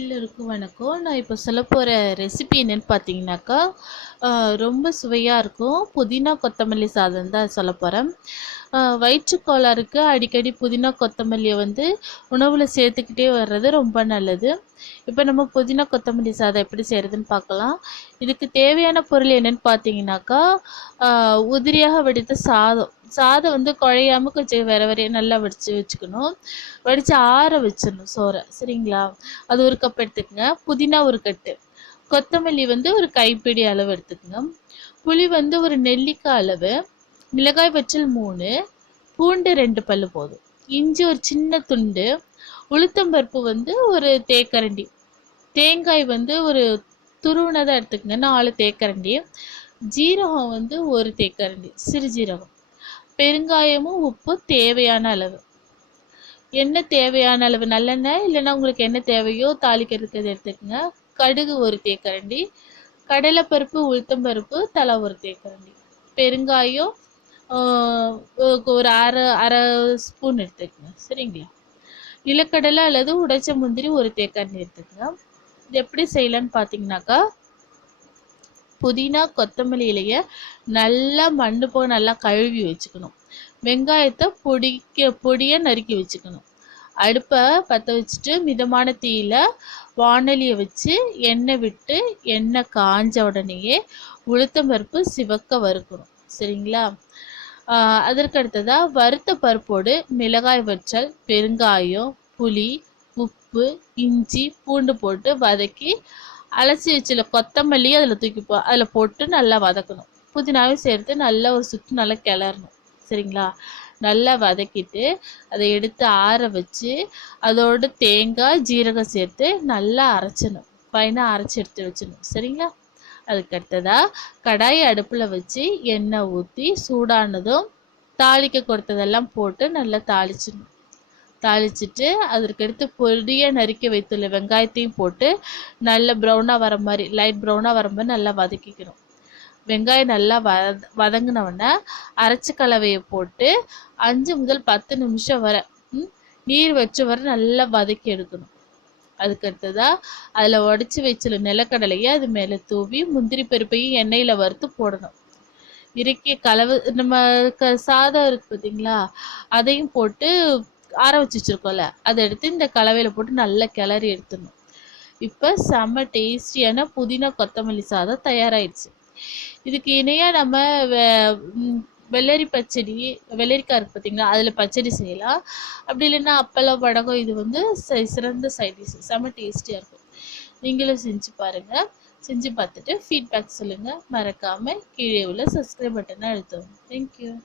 எல்லோருக்கும் வணக்கம். நான் இப்போ சொல்ல போகிற ரெசிபி என்னென்னு பார்த்தீங்கன்னாக்கா ரொம்ப சுவையாக இருக்கும். புதினா கொத்தமல்லி சாதம் தான் சொல்ல போகிறேன் வயிற்றுக்கோளாருக்கு அடிக்கடி புதினா கொத்தமல்லியை வந்து உணவில் சேர்த்துக்கிட்டே வர்றது ரொம்ப நல்லது. இப்போ நம்ம புதினா கொத்தமல்லி சாதம் எப்படி செய்கிறதுன்னு பார்க்கலாம். இதுக்கு தேவையான பொருள் என்னன்னு பார்த்தீங்கன்னாக்கா உதிரியாக வெடித்த சாதம். சாதம் வந்து குழையாம கொஞ்சம் வேற வரைய நல்லா வடித்து வச்சுக்கணும். வடித்து ஆற வச்சிடணும் சோறை. சரிங்களா? அது ஒரு கப் எடுத்துக்கங்க. புதினா ஒரு கட்டு. கொத்தமல்லி வந்து ஒரு கைப்பிடி அளவு எடுத்துக்கங்க. புளி வந்து ஒரு நெல்லிக்காய் அளவு. மிளகாய் வச்சல் மூணு. பூண்டு ரெண்டு பல்லு போதும். இஞ்சி ஒரு சின்ன துண்டு. உளுத்தம்பருப்பு வந்து ஒரு தேக்கரண்டி. தேங்காய் வந்து ஒரு துருவினதாக எடுத்துக்கங்க. நாலு தேக்கரண்டி. ஜீரகம் வந்து ஒரு தேக்கரண்டி. சிறு ஜீரகம் பெருங்காயமும் உப்பு தேவையான அளவு. எண்ணெய் தேவையான அளவு? நல்லெண்ணெய்? இல்லைன்னா உங்களுக்கு என்ன தேவையோ தாளிக்கிறதுக்கு அதை கடுகு ஒரு தேக்கரண்டி. கடலைப்பருப்பு உளுத்தம்பருப்பு தலை ஒரு தேக்கரண்டி. பெருங்காயம் ஒரு அரை அரை ஸ்பூன் எடுத்துக்கோங்க. சரிங்களா? நிலக்கடலை அல்லது உடைச்ச முந்திரி ஒரு தேக்கரண்டி எடுத்துக்கோங்க. இது எப்படி செய்யலான்னு பார்த்தீங்கன்னாக்கா புதினா கொத்தமல்லி இலைய நல்லா மண்ணு போக நல்லா கழுவி வச்சுக்கணும். வெங்காயத்தை பொடிக்க பொடியா நறுக்கி வச்சுக்கணும். அடுப்பை பற்ற வச்சுட்டு மிதமான தீயில வானொலியை வச்சு எண்ணெய் விட்டு எண்ணெய் காஞ்ச உடனேயே உளுத்தம்பருப்பு சிவக்க வறுக்கணும். சரிங்களா? அதற்கு அடுத்ததாக வறுத்த பருப்போடு மிளகாய் வற்றல் பெருங்காயம் புளி உப்பு இஞ்சி பூண்டு போட்டு வதக்கி அலசி வச்சுல கொத்தமல்லி அதில் தூக்கி போ அதில் போட்டு நல்லா வதக்கணும். புதினாவே சேர்த்து நல்லா ஒரு சுற்று நல்லா கிளறணும். சரிங்களா? நல்லா வதக்கிட்டு அதை எடுத்து ஆற வச்சு அதோட தேங்காய் ஜீரகம் சேர்த்து நல்லா அரைச்சணும். ஃபைனாக அரைச்சி எடுத்து வச்சிடணும். சரிங்களா? அதுக்கு கடாயை கடாய் அடுப்பில் வச்சு எண்ணெய் ஊற்றி சூடானதும் தாளிக்க கொடுத்ததெல்லாம் போட்டு நல்லா தாளிச்சிடணும். தாளிச்சிட்டு அதற்கடுத்து பொடியாக நறுக்கி வைத்துள்ள வெங்காயத்தையும் போட்டு நல்ல ப்ரௌனாக வர மாதிரி லைட் ப்ரௌனாக வர மாதிரி நல்லா வதக்கிக்கணும். வெங்காயம் நல்லா வத வதங்கினவுடனே அரைச்ச கலவையை போட்டு அஞ்சு முதல் பத்து நிமிஷம் வரை நீர் வச்ச வரை நல்லா வதக்கி எடுக்கணும். அதுக்கடுத்ததா அதில் உடச்சி வச்சுள்ள நிலக்கடலையை அது மேலே தூவி முந்திரி பருப்பையும் எண்ணெயில் வறுத்து போடணும். இறக்கிய கலவை நம்ம க சாதம் இருக்கு பார்த்தீங்களா அதையும் போட்டு ஆற வச்சு வச்சுருக்கோம்ல அதை எடுத்து இந்த கலவையில் போட்டு நல்லா கிளறி எடுத்துடணும். இப்போ செம்ம டேஸ்டியான புதினா கொத்தமல்லி சாதம் தயாராயிடுச்சு. இதுக்கு இணையாக நம்ம வெ- வெள்ளரி பச்சடி வெள்ளரிக்காய் இருக்கு பார்த்தீங்களா அதில் பச்சடி செய்யலாம். அப்படி இல்லைன்னா அப்பளம் வடகம் இது வந்து சிறந்த சைட் டிஷ் செம்ம டேஸ்டியாக இருக்கும். நீங்களும் செஞ்சு பாருங்கள் செஞ்சு பார்த்துட்டு ஃபீட்பேக் சொல்லுங்கள் மறக்காமல் கீழே உள்ள சப்ஸ்கிரைப் பட்டனை அழுத்தவும். தேங்க்யூ